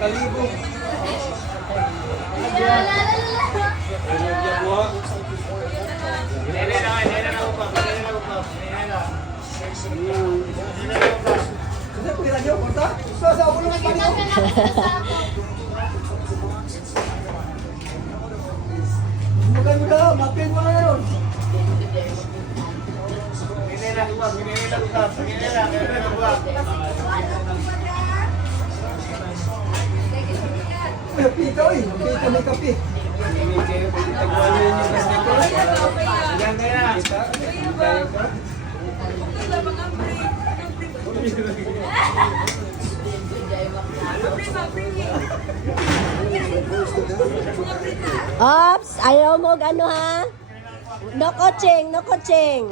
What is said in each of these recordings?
Kalibo. Mudah-mudah, makin mana yun? Pito eh, pito may kape. Ops, ayaw mo ano ha? No coaching, no coaching.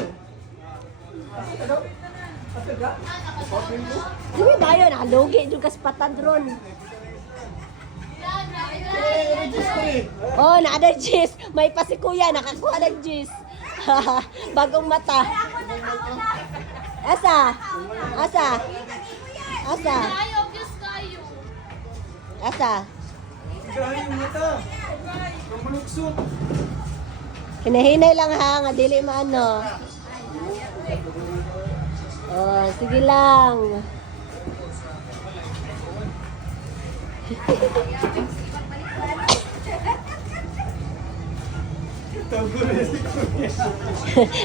Sige ba yun? Lugi yung kaspatan ron. Oh, naada jis. May pa si kuya, nakakuha ng jis. Bagong mata. Asa? Asa? Asa? Asa? Hinahinay lang ha, nga dili maano. Oh, sige lang.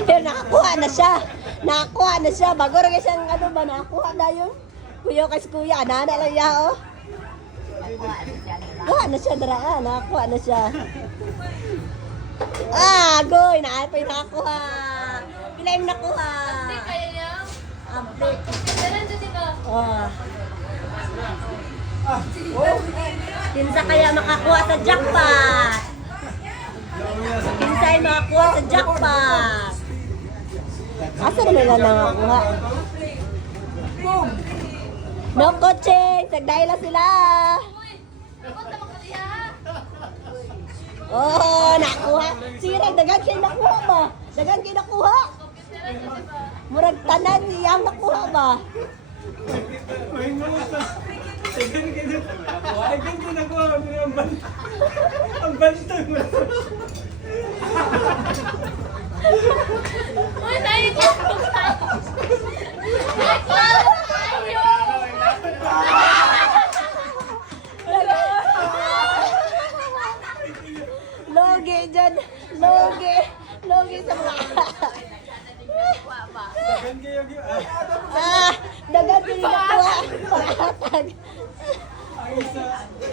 Pero nakakuha na siya. Nakakuha na siya. Bago rin siyang ano ba, nakakuha na yun. Kuya kasi kuya, anana lang ya oh. Kuha na siya, dara. Nakakuha na siya. Ah, goy. Naapay nakakuha. Pila yung nakuha. Update. Oh. Kinsa kaya makakuha sa jackpot? Kinsa yung makakuha sa jackpot? Asa na nila nakakuha? No coaching! Tagdahil lang sila! Oh, nakuha! Sirag, dagan kayo nakuha ba? Dagan kayo nakuha? Murag tanan niyang nakuha ba? Ang bantay mo. Uy, tayo ko! Logi dyan! Logi! Logi sa mga... dagan kayo nakuha! Pakatag!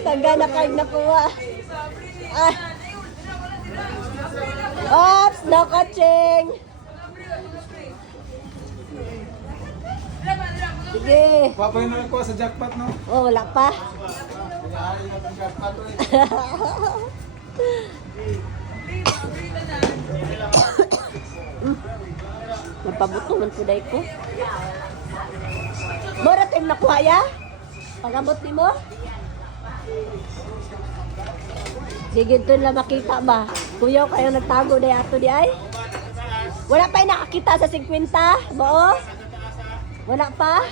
Taga na kayo nakuha! Ops! No coaching! Sige! Papay na ko sa jackpot, no? Oh, wala pa. Napabuto man po dahi ko. Mora tayo nakuha ya? Pag-abot ni mo? Sige ito lang makita ba? Kuya kayo nagtago dahi ato di ay? Wala pa yung nakakita sa 50? Bao? Wala pa?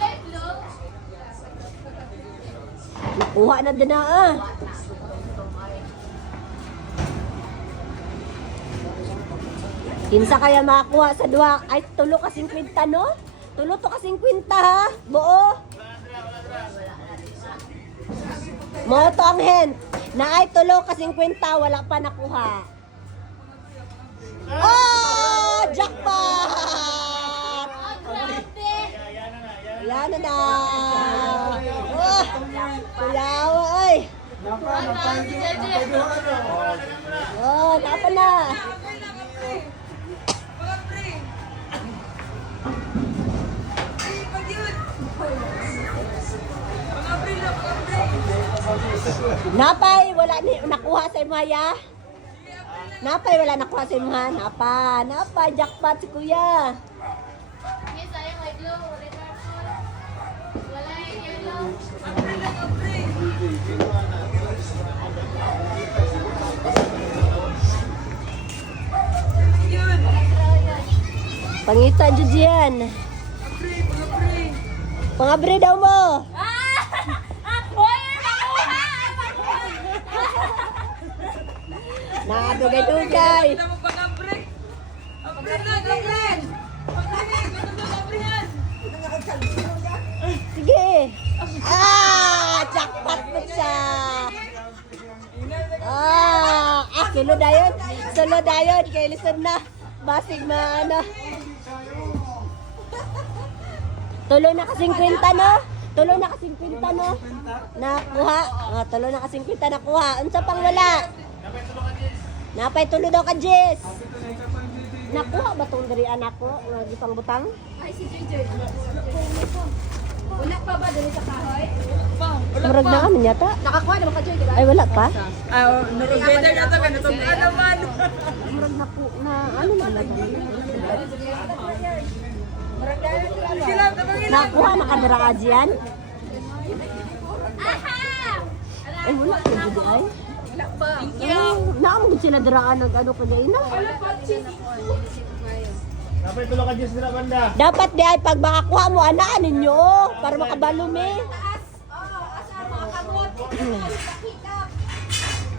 Nakuha na din na ah. Kinsa kaya makakuha sa duha? Ay, tulo ka 50 no? Tulo to ka 50 ha? Buo? Mo to ang hen. Na ay tulo ka 50, wala pa nakuha. Oh! Jackpot! Yan na. Oh! Kuyawa ay! Oh, napa na? Napay, wala ni nakuha sa imaya. Napay, wala nakuha sa imaya. Napay, jackpot si kuya. Pangita dyan dyan. Pangabre daw mo. Hoy, nakuha! Nakadugay-dugay. Kita mo pag-abrik. Abrik na, abrik. Abrik, ito na, abrihan. Sige. Jackpot mo siya. Sulod ayon. Sulod ayon. Kaya listen na. Basig na ano. Tuloy na kasing kwenta no? Tuloy na kasing kwenta no? Nakuha. Tuloy na kasing kwenta nakuha. Unsa pang wala? Napay tulo daw ka, Jess. Nakuha ba itong dari anak ko? Lagi pang butang? Ay, si JJ. Wala pa ba dali sa kahoy? Murag na kami yata. Nakakuha naman ka, JJ. Ay, wala pa. Nag-gather ka ito, ganito ka naman. Murag na po na ano na lang. Sila, tabangin. Nakuha na ka dara ka dyan? Aha! Ay, wala pa dyan ay. Wala pa. Naamod sila dara ka nag-ano pa dyan na. Wala pa, cheese. Dapat tulong ka Diyos nila banda. Dapat di ay pag makakuha mo anaan ninyo oh, para makabalo me. Taas. Asa mga kamot. Pakita.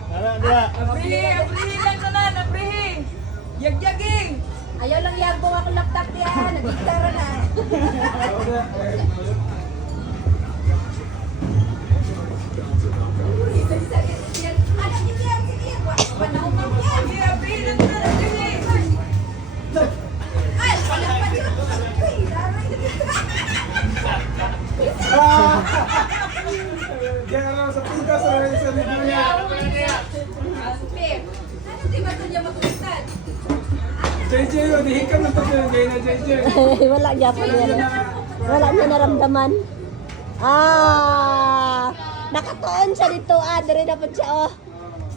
Tara, dira. Abrihin, abrihin lang sana, abrihin. Yagyaging. Ayaw lang yagbo ako laptop niya. Nagigtara na. Ano din yan? Sige. Panahumang yan. Sige, abrihin lang sana, abrihin. Ay, wala pa yun. Uy, laray. Diyan ka lang sa pinta sa libro niya. Aspe. Ano di ba ito niya matulitan? JJ, dihikam na tayo. Gaya na JJ. Wala niya pa niya. Wala niya naramdaman. Nakatuon siya dito. Dire na po siya oh.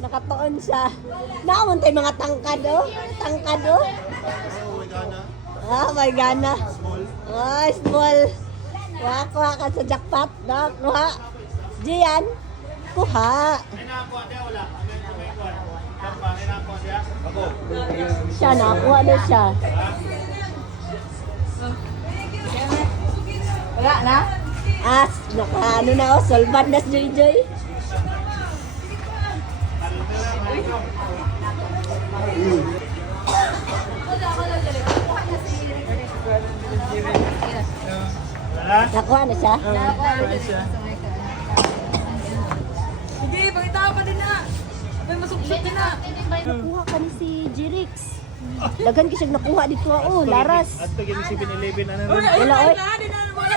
Nakatuon siya. Naamon tayo mga tangkad oh. Tangkad oh. May gana. Small. Kuha ka sa jackpot. Kuha. Diyan. Kuha. Siya nakuha na siya. Wala na? Ano na oh. Solvad na si Joy. Nakuha na siya. Sige, pakita ka pa din na. May masuksok din na. Nakuha ka ni si Jirix. Dagan kasi nakuha dito oh. Laras. At pagin si 7-Eleven, ano Uy, rin? Wala, oy. Di na, wala.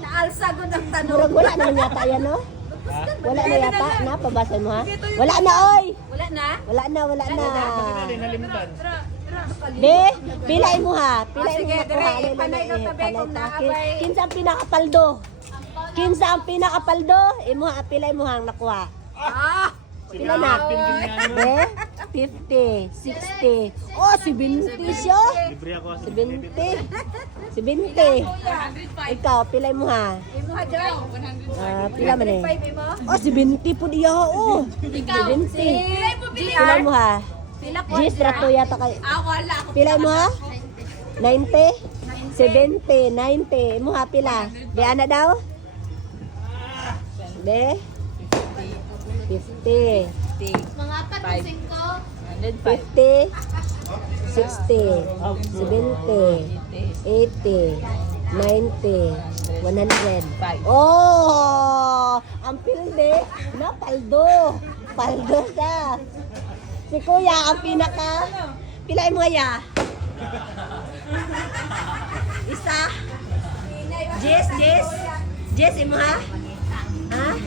Naalsagod ang tanong. Murag wala naman yata yan no? Wala na yata. Napabasa mo ha? Wala na oy. Wala na? Wala na. Nalimutan. Be, pilay mo ha. Pilay mo sige, makuha. dire, panay no tabi kung naabay. Kinsa ang pinakapaldo? Kinsa ang pinakapaldo? Imo ha, pilay mo hang nakuha. Ah! Pila na? Be, 50, 60. Oh, si 20 siya. Libre ako. Si 20. Si 20. Ikaw, pilay mo ha. Imo ha daw. Pila man eh. 5 imo? Oh, si 20 po diya oh. Si 20. Pilay mo pili. Pila mo ha. Pila ko. Gis, rato yata kayo. Wala ako. Pila mo ha? 90? 70, 90. Mo ha, pila? Di ana daw? Be? 50. Mga 4 50. 60. 70. 80. 90. 100. Oh! Ang pilde na paldo. Paldo siya. Si Kuya, ang pinaka. Pilay mo ya. Isa. Jess, Jess. Jess, imo ha? Ha?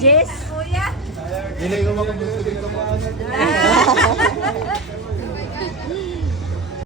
Jess? Kuya. Hindi ko makabusto dito.